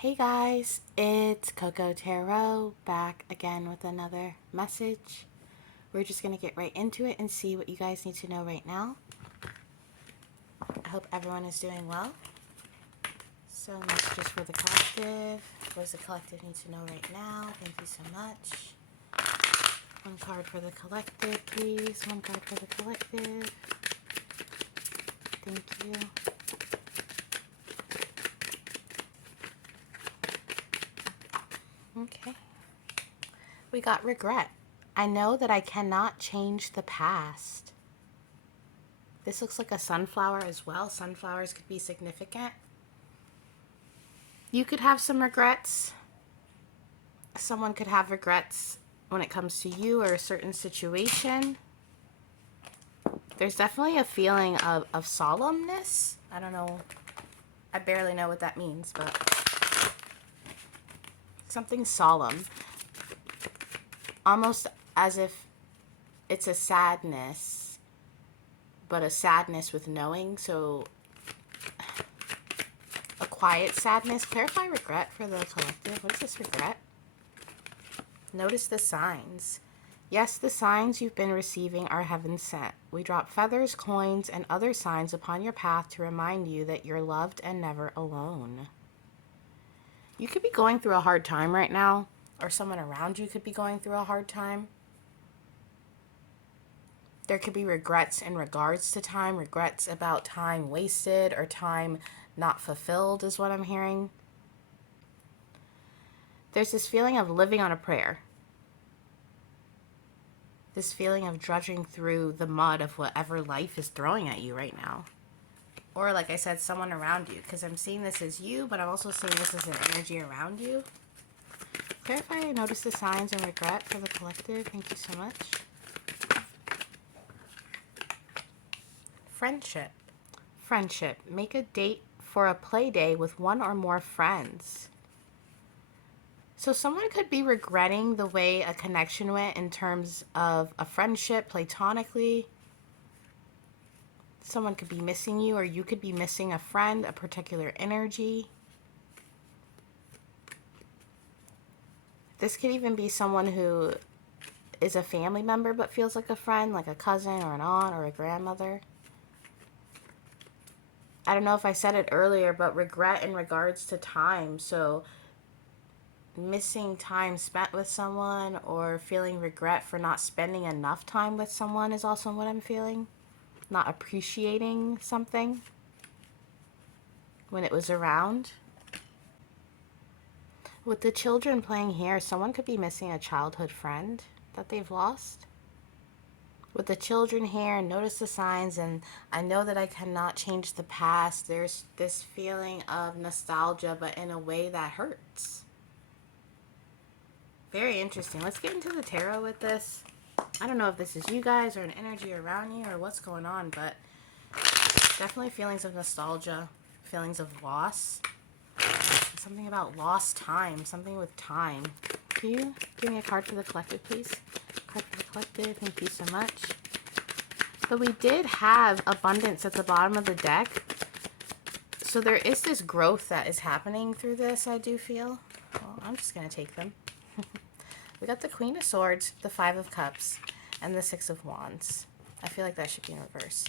Hey guys, it's CocoaTarot back again with another message. We're just going to get right into it and see what you guys need to know right now. I hope everyone is doing well. So messages for the collective. What does the collective need to know right now? Thank you so much. One card for the collective, please. One card for the collective. Thank you. Okay. We got regret. I know that I cannot change the past. This looks like a sunflower as well. Sunflowers could be significant. You could have some regrets. Someone could have regrets when it comes to you or a certain situation. There's definitely a feeling of solemnness. I don't know. I barely know what that means, but something solemn. Almost as if it's a sadness, but a sadness with knowing. So a quiet sadness. Clarify regret for the collective. What is this regret? Notice the signs. Yes, the signs you've been receiving are heaven sent. We drop feathers, coins, and other signs upon your path to remind you that you're loved and never alone. You could be going through a hard time right now, or someone around you could be going through a hard time. There could be regrets in regards to time, regrets about time wasted or time not fulfilled is what I'm hearing. There's this feeling of living on a prayer. This feeling of drudging through the mud of whatever life is throwing at you right now. Or like I said, someone around you, because I'm seeing this as you, but I'm also seeing this as an energy around you. Clarify and notice the signs and regret for the collective. Thank you so much. Friendship. Friendship. Make a date for a play day with one or more friends. So someone could be regretting the way a connection went in terms of a friendship, platonically. Someone could be missing you, or you could be missing a friend, a particular energy. This could even be someone who is a family member but feels like a friend, like a cousin or an aunt or a grandmother. I don't know if I said it earlier, but regret in regards to time. So missing time spent with someone or feeling regret for not spending enough time with someone is also what I'm feeling. Not appreciating something when it was around. With the children playing here, someone could be missing a childhood friend that they've lost. With the children here, notice the signs, and I know that I cannot change the past. There's this feeling of nostalgia, but in a way that hurts. Very interesting. Let's get into the tarot with this. I don't know if this is you guys or an energy around you or what's going on, but definitely feelings of nostalgia, feelings of loss. Something about lost time, something with time. Can you give me a card for the collective, please? Card for the collective, thank you so much. But we did have abundance at the bottom of the deck. So there is this growth that is happening through this, I do feel. Well, I'm just going to take them. We got the Queen of Swords, the Five of Cups, and the Six of Wands. I feel like that should be in reverse.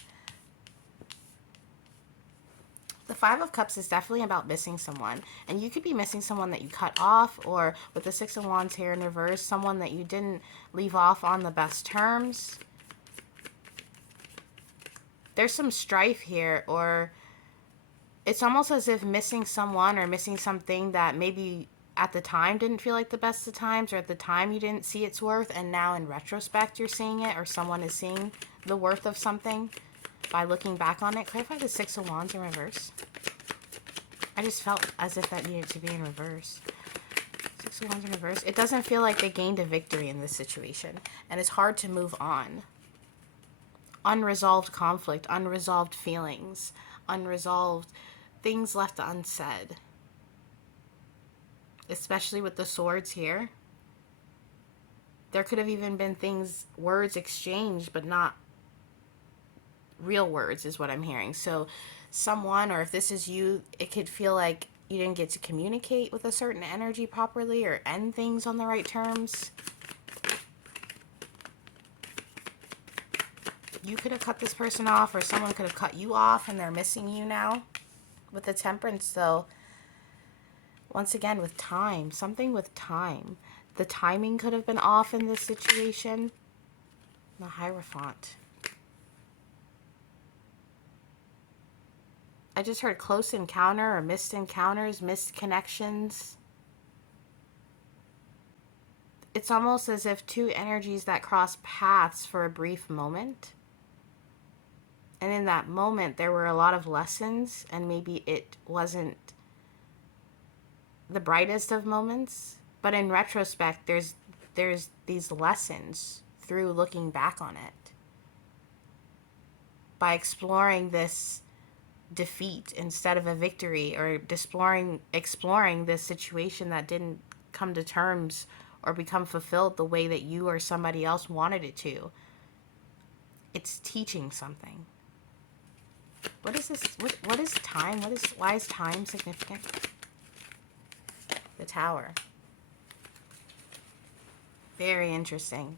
The Five of Cups is definitely about missing someone. And you could be missing someone that you cut off, or with the Six of Wands here in reverse, someone that you didn't leave off on the best terms. There's some strife here, or it's almost as if missing someone or missing something that maybe at the time didn't feel like the best of times, or at the time you didn't see its worth, and now in retrospect you're seeing it, or someone is seeing the worth of something by looking back on it. Clarify the Six of Wands in reverse. I just felt as if that needed to be in reverse. Six of Wands in reverse. It doesn't feel like they gained a victory in this situation, and it's hard to move on. Unresolved conflict, unresolved feelings, unresolved things left unsaid. Especially with the swords here. There could have even been things, words exchanged, but not real words is what I'm hearing. So someone, or if this is you, it could feel like you didn't get to communicate with a certain energy properly or end things on the right terms. You could have cut this person off, or someone could have cut you off and they're missing you now. With the Temperance, though, once again, with time, something with time. The timing could have been off in this situation. The Hierophant. I just heard close encounter or missed encounters, missed connections. It's almost as if two energies that cross paths for a brief moment. And in that moment, there were a lot of lessons, and maybe it wasn't the brightest of moments. But in retrospect, there's these lessons through looking back on it. By exploring this defeat instead of a victory, or exploring this situation that didn't come to terms or become fulfilled the way that you or somebody else wanted it to. It's teaching something. What is this? What is time? Why is time significant? The Tower. Very interesting.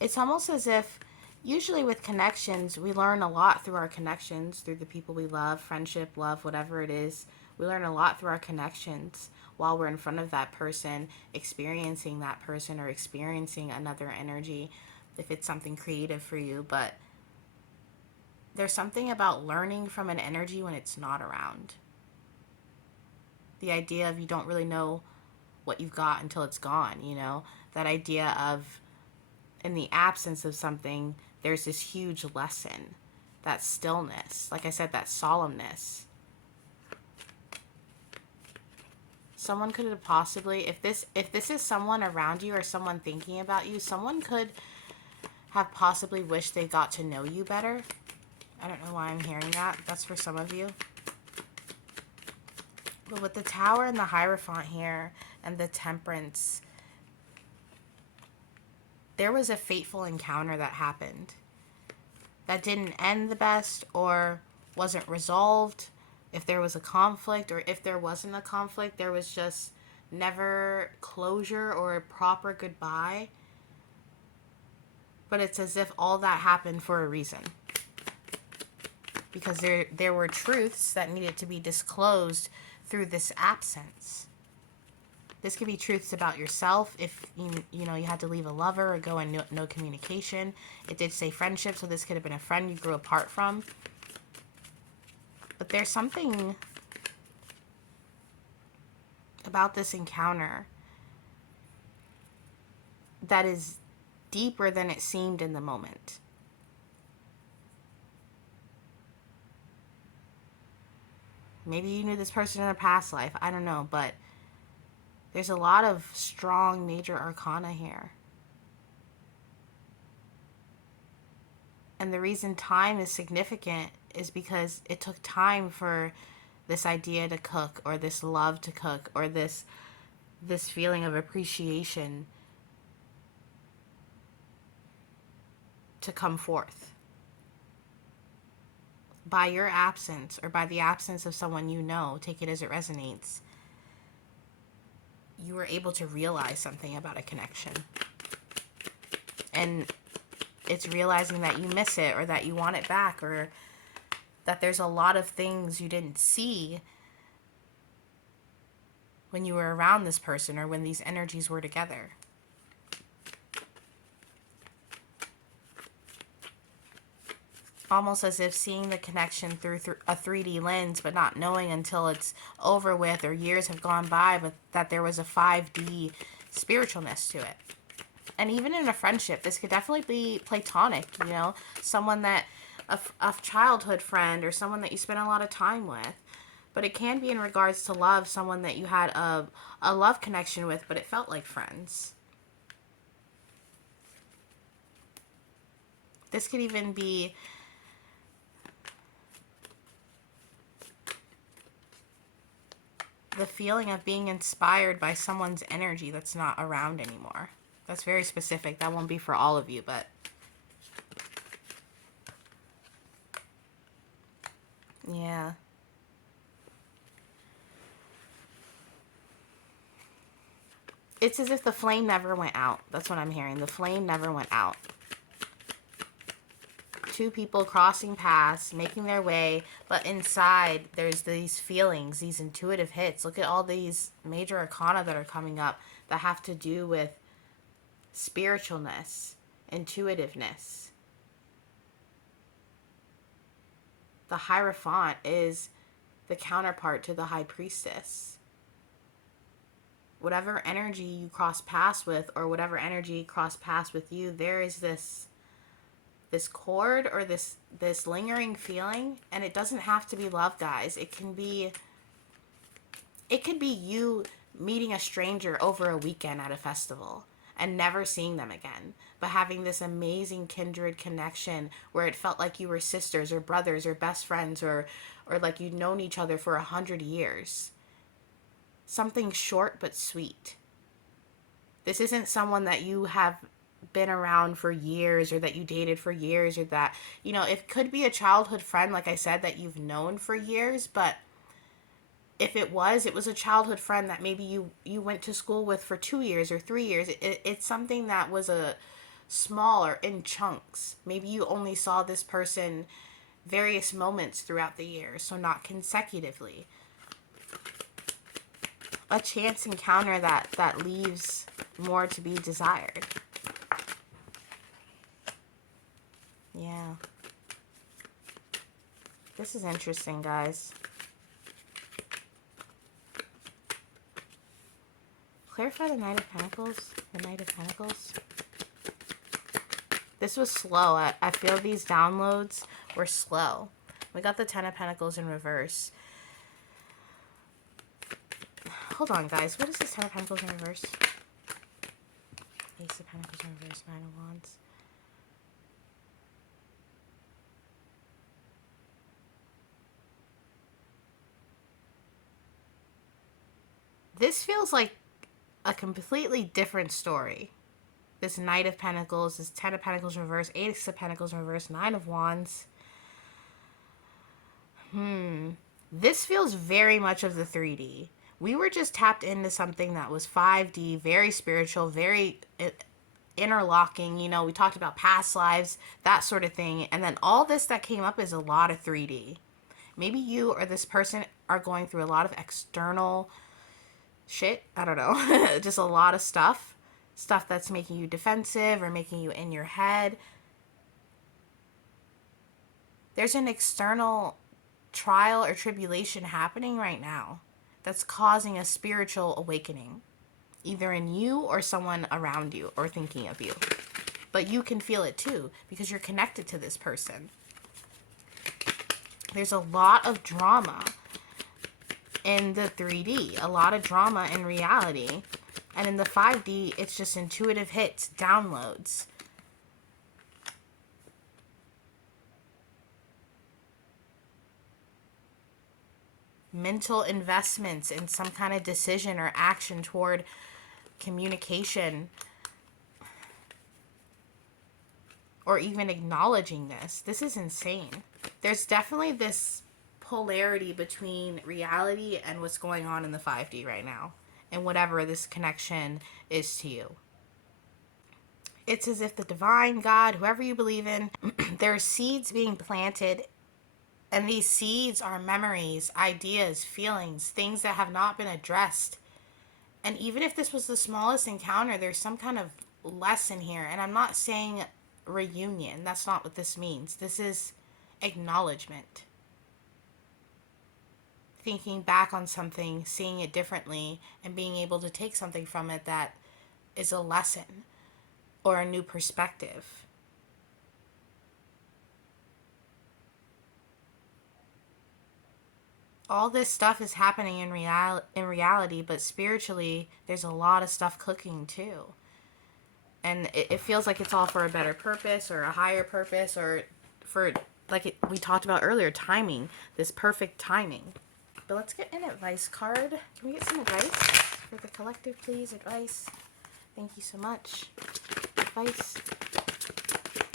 It's almost as if, usually with connections, we learn a lot through our connections, through the people we love, friendship, love, whatever it is. We learn a lot through our connections while we're in front of that person, experiencing that person, or experiencing another energy, if it's something creative for you. But there's something about learning from an energy when it's not around. The idea of you don't really know what you've got until it's gone, you know? That idea of, in the absence of something, there's this huge lesson. That stillness. Like I said, that solemnness. Someone could have possibly, if this is someone around you or someone thinking about you, someone could have possibly wished they got to know you better. I don't know why I'm hearing that. That's for some of you. But with the Tower and the Hierophant here and the Temperance, there was a fateful encounter that happened that didn't end the best or wasn't resolved. If there was a conflict, or if there wasn't a conflict, there was just never closure or a proper goodbye. But it's as if all that happened for a reason. Because there were truths that needed to be disclosed through this absence. This could be truths about yourself if you know you had to leave a lover or go in no communication. It did say friendship, so this could have been a friend you grew apart from. But there's something about this encounter that is deeper than it seemed in the moment. Maybe you knew this person in a past life. I don't know, but there's a lot of strong major arcana here. And the reason time is significant is because it took time for this idea to cook, or this love to cook, or this feeling of appreciation to come forth. By your absence, or by the absence of someone you know, take it as it resonates, you were able to realize something about a connection. And it's realizing that you miss it, or that you want it back, or that there's a lot of things you didn't see when you were around this person, or when these energies were together. Almost as if seeing the connection through a 3D lens, but not knowing until it's over with, or years have gone by, but that there was a 5D spiritualness to it. And even in a friendship, this could definitely be platonic, you know, someone that, a childhood friend, or someone that you spent a lot of time with. But it can be in regards to love, someone that you had a love connection with, but it felt like friends. This could even be the feeling of being inspired by someone's energy that's not around anymore. That's very specific. That won't be for all of you, but Yeah. It's as if the flame never went out. That's what I'm hearing. The flame never went out. Two people crossing paths, making their way, but inside there's these feelings, these intuitive hits. Look at all these major arcana that are coming up that have to do with spiritualness, intuitiveness. The Hierophant is the counterpart to the High Priestess. Whatever energy you cross paths with, or whatever energy cross paths with you, there is this chord or this lingering feeling, and it doesn't have to be love, guys. It could be you meeting a stranger over a weekend at a festival and never seeing them again, but having this amazing kindred connection where it felt like you were sisters or brothers or best friends, or like you'd known each other for 100 years. Something short but sweet. This isn't someone that you have been around for years, or that you dated for years, or that, you know, it could be a childhood friend, like I said, that you've known for years. But if it was a childhood friend that maybe you went to school with for 2 years or 3 years. It's something that was a smaller, in chunks. Maybe you only saw this person various moments throughout the year, so not consecutively. A chance encounter that leaves more to be desired. Yeah. This is interesting, guys. Clarify the Knight of Pentacles. The Knight of Pentacles. This was slow. I feel these downloads were slow. We got the Ten of Pentacles in reverse. Hold on, guys. What is this Ten of Pentacles in reverse? Ace of Pentacles in reverse. Nine of Wands. This feels like a completely different story. This Knight of Pentacles, this Ten of Pentacles in reverse, Ace of Pentacles in reverse, Nine of Wands. This feels very much of the 3D. We were just tapped into something that was 5D, very spiritual, very interlocking. You know, we talked about past lives, that sort of thing. And then all this that came up is a lot of 3D. Maybe you or this person are going through a lot of external shit. I don't know. Just a lot of stuff that's making you defensive or making you in your head. There's an external trial or tribulation happening right now that's causing a spiritual awakening, either in you or someone around you or thinking of you. But you can feel it too because you're connected to this person. There's a lot of drama in the 3D, a lot of drama in reality. And in the 5D, it's just intuitive hits, downloads. Mental investments in some kind of decision or action toward communication. Or even acknowledging this. This is insane. There's definitely this polarity between reality and what's going on in the 5D right now. And whatever this connection is to you. It's as if the divine, God, whoever you believe in, there are seeds being planted. And these seeds are memories, ideas, feelings, things that have not been addressed. And even if this was the smallest encounter, there's some kind of lesson here. And I'm not saying reunion. That's not what this means. This is acknowledgement. Thinking back on something, seeing it differently, and being able to take something from it that is a lesson or a new perspective. All this stuff is happening in reality, but spiritually, there's a lot of stuff cooking too. And it feels like it's all for a better purpose or a higher purpose, or for, like we talked about earlier, timing, this perfect timing. But let's get an advice card. Can we get some advice for the collective, please? Advice. Thank you so much. Advice.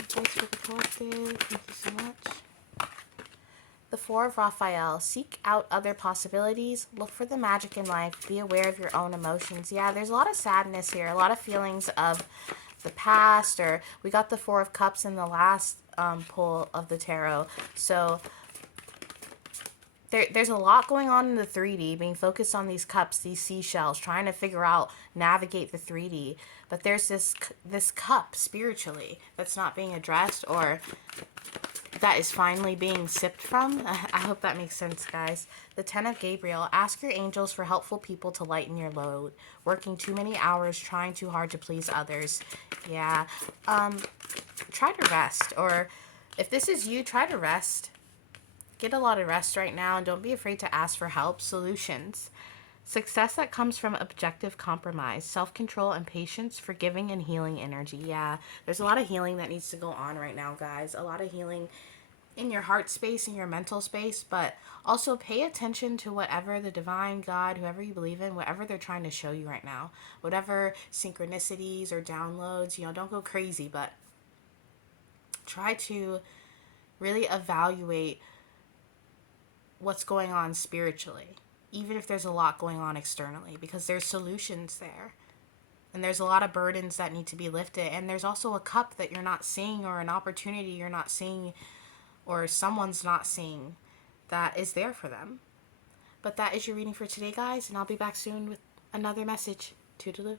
Advice for the collective. Thank you so much. The Four of Raphael. Seek out other possibilities. Look for the magic in life. Be aware of your own emotions. Yeah, there's a lot of sadness here. A lot of feelings of the past. Or we got the Four of Cups in the last pull of the tarot. So there's a lot going on in the 3D, being focused on these cups, these seashells, trying to figure out, navigate the 3D. But there's this cup spiritually that's not being addressed, or that is finally being sipped from. I hope that makes sense, guys. The 10 of Gabriel. Ask your angels for helpful people to lighten your load. Working too many hours, trying too hard to please others. Yeah. Try to rest. Or if this is you, try to rest. Get a lot of rest right now, and don't be afraid to ask for help. Solutions. Success that comes from objective compromise, self-control and patience, forgiving and healing energy. Yeah, there's a lot of healing that needs to go on right now, guys. A lot of healing in your heart space, in your mental space, but also pay attention to whatever the divine, God, whoever you believe in, whatever they're trying to show you right now. Whatever synchronicities or downloads, don't go crazy, but try to really evaluate what's going on spiritually, even if there's a lot going on externally, because there's solutions there. And there's a lot of burdens that need to be lifted. And there's also a cup that you're not seeing, or an opportunity you're not seeing, or someone's not seeing, that is there for them. But that is your reading for today, guys. And I'll be back soon with another message. Toodaloo.